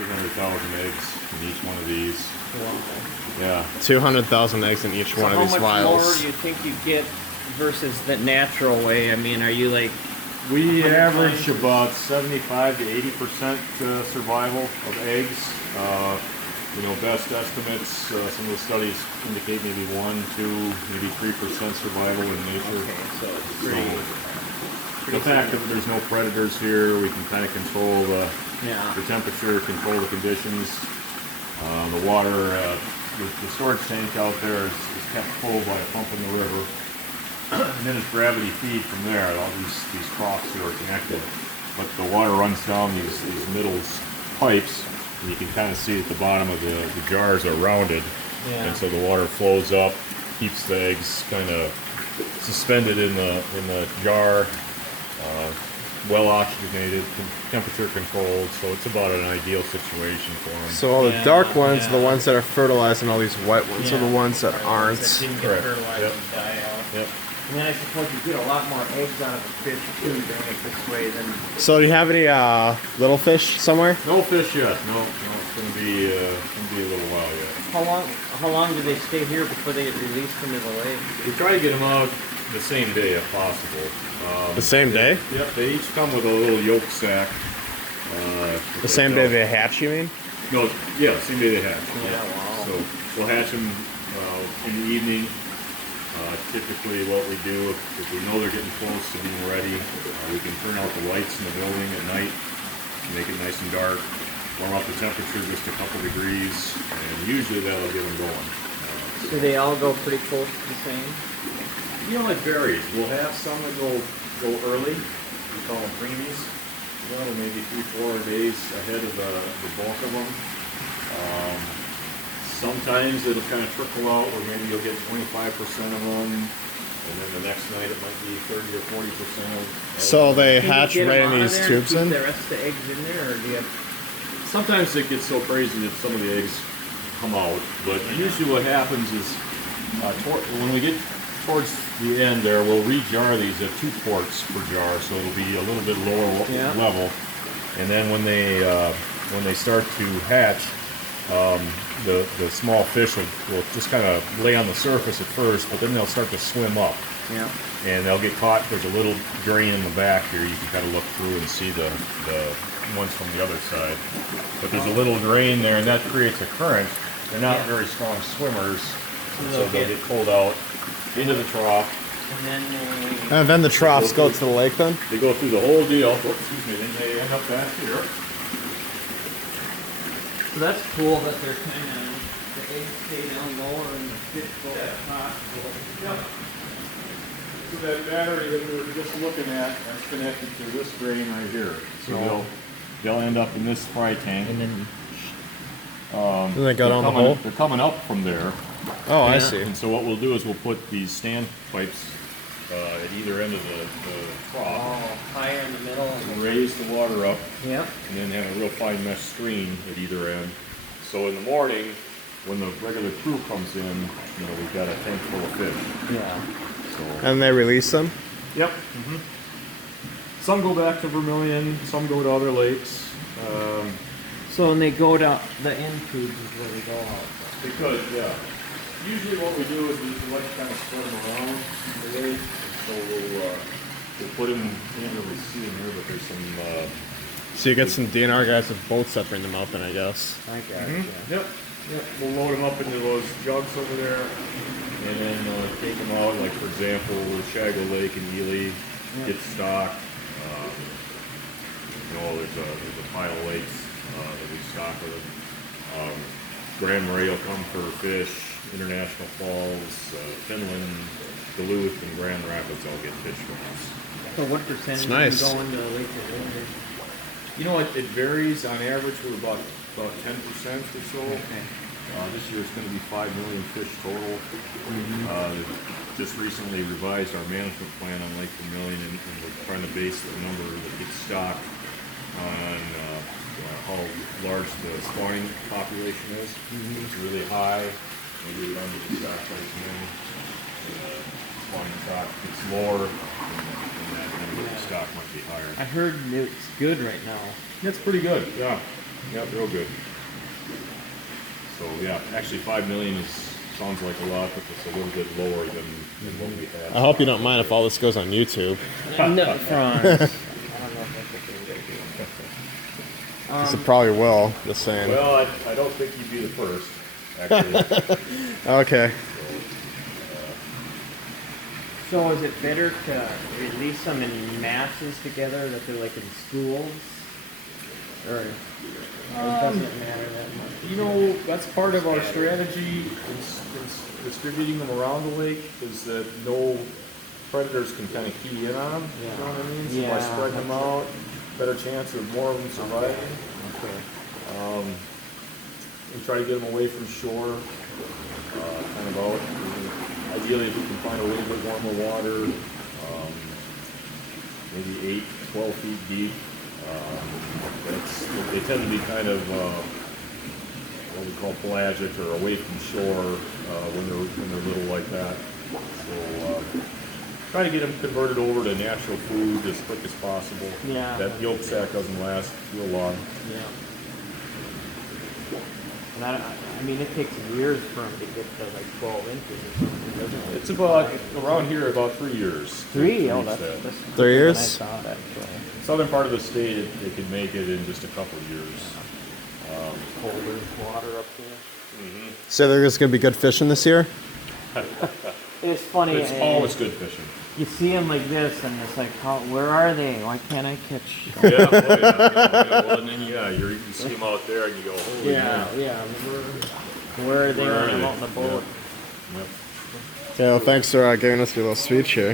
200,000 eggs in each one of these. Wow. Yeah. 200,000 eggs in each one of these How vials. much more do you think you get versus the natural way? I mean, are you like... We average about 75 to 80% survival of eggs. You know, best estimates, some of the studies indicate maybe 1, 2, maybe 3% survival in nature. Okay, so it's pretty The fact that there's no predators here, we can kind of control the temperature, control the conditions. The water, the storage tank out there is kept full by a pump in the river. And then it's gravity feed from there, all these troughs here are connected. But the water runs down these middles pipes, and you can kind of see at the bottom of the jars are rounded. Yeah. And so the water flows up, keeps the eggs kind of suspended in the jar, well oxygenated, temperature controlled, so it's about an ideal situation for them. So all the dark ones are the ones that are fertilized, and all these white ones are the ones that aren't. That didn't get Correct. fertilized Yep. and die out. Yep. And then I suppose you get a lot more eggs out of a fish too doing it this way than... So do you have any little fish somewhere? No fish yet. No, it's gonna be a little while yet. How long do they stay here before they get released into the lake? We try to get them out the same day if possible. The same day? Yep, they each come with a little yolk sac. The same day they hatch, you mean? No, yeah, same day they hatch. Yeah, wow. So we'll hatch them in the evening. Typically what we do, if we know they're getting close to being ready, we can turn out the lights in the building at night, make it nice and dark, warm up the temperature just a couple degrees, and usually that'll get them going. Do they all go pretty close to the same? You know, it varies. We'll have some that go early. We call them preemies. Well, maybe 3-4 days ahead of the bulk of them. Sometimes it'll kind of trickle out where maybe you'll get 25% of them, and then the next night it might be 30 or 40%. So they Can you hatch get 'em right out in of these there tubes and keep then? the rest of the eggs in there, or do you have... Sometimes it gets so crazy that some of the eggs come out, but usually what happens is when we get towards the end there, we'll re-jar these at 2 quarts per jar, so it'll be a little bit lower level. And then when they start to hatch, the small fish will just kind of lay on the surface at first, but then they'll start to swim up. Yeah. And they'll get caught. There's a little drain in the back here. You can kind of look through and see the ones from the other side. But there's a little drain there, and that creates a current. They're not very strong swimmers, so they'll get pulled out into the trough. And then the troughs go to the lake then? They go through the whole deal. Oh, excuse me. Then they end up back here. So that's cool that they're kind of, the eggs stay down lower and the fish go up top. Yep. So that battery that we were just looking at, that's connected to this drain right here. So they'll end up in this fry tank. And then... Then they go down the hole? They're coming up from there. Oh, I see. And so what we'll do is we'll put these stand pipes at either end of the trough. Oh, higher in the middle. And raise the water up. Yep. And then have a real fine mesh stream at either end. So in the morning, when the regular crew comes in, you know, we've got a tank full of fish. Yeah. So. And they release them? Yep. Some go back to Vermilion, some go to other lakes. So when they go down, the end tubes is where they go out. They could, yeah. Usually what we do is we like to kind of spread them around the lake. So we'll put them, you can't really see them here, but there's some... So you get some DNR guys with boats that bring them out then, I guess. I guess, Yep. We'll load them up into those jugs over there, and then take them out. Like for example, Shago Lake and Ely get stocked. You know, there's a pile of lakes that we stock with them. Grand Marais will come for fish. International Falls, Finland, Duluth, and Grand Rapids all get fish from us. So what percentage nice. go into Lake Vermilion? You know, it varies. On average, we're about 10% or so. Okay. This year it's going to be 5 million fish total. Just recently revised our management plan on Lake Vermilion, and we're trying to base the number that gets stocked on how large the spawning population is. It's really high. Maybe we're under the stock right now. Spawning stock gets lower, and that number of stock might be higher. I heard it's good right now. It's pretty good, yeah. Yep, real good. So yeah, actually 5 million sounds like a lot, but it's a little bit lower than what we had. I hope you don't mind if all this goes on YouTube. No, France. I don't know if that's a good idea. It probably will. Just saying. Well, I don't think you'd be the first, actually. Okay. So is it better to release them in masses together, that they're like in schools? Or it doesn't matter that much? You know, that's part of our strategy is distributing them around the lake, is that no predators can kind of key in on them. You know what I mean? So by spreading them out, better chance of more of them surviving. Okay. We try to get them away from shore, kind of out. Ideally, if we can find a little bit warmer water, maybe 8, 12 feet deep. They tend to be kind of what we call pelagic or away from shore when they're little like that. So try to get them converted over to natural food as quick as possible. Yeah. That yolk sac doesn't last real long. Yeah. And I mean, it takes years for them to get to like 12 inches or something, doesn't it? It's about, around here, about 3 years. 3? Oh, to reach that's that. 3 years? I thought, actually. Southern part of the state, they could make it in just a couple of years. Colder water up there. So there's going to be good fishing this year? It's funny. It's always good fishing. You see them like this, and it's like, where are they? Why can't I catch? Yeah, well, and then you see them out there, and you go, holy man. Yeah. Where are they? Where are when I'm they? out in the boat. Yep. Yeah, well, thanks for giving us your little speech here.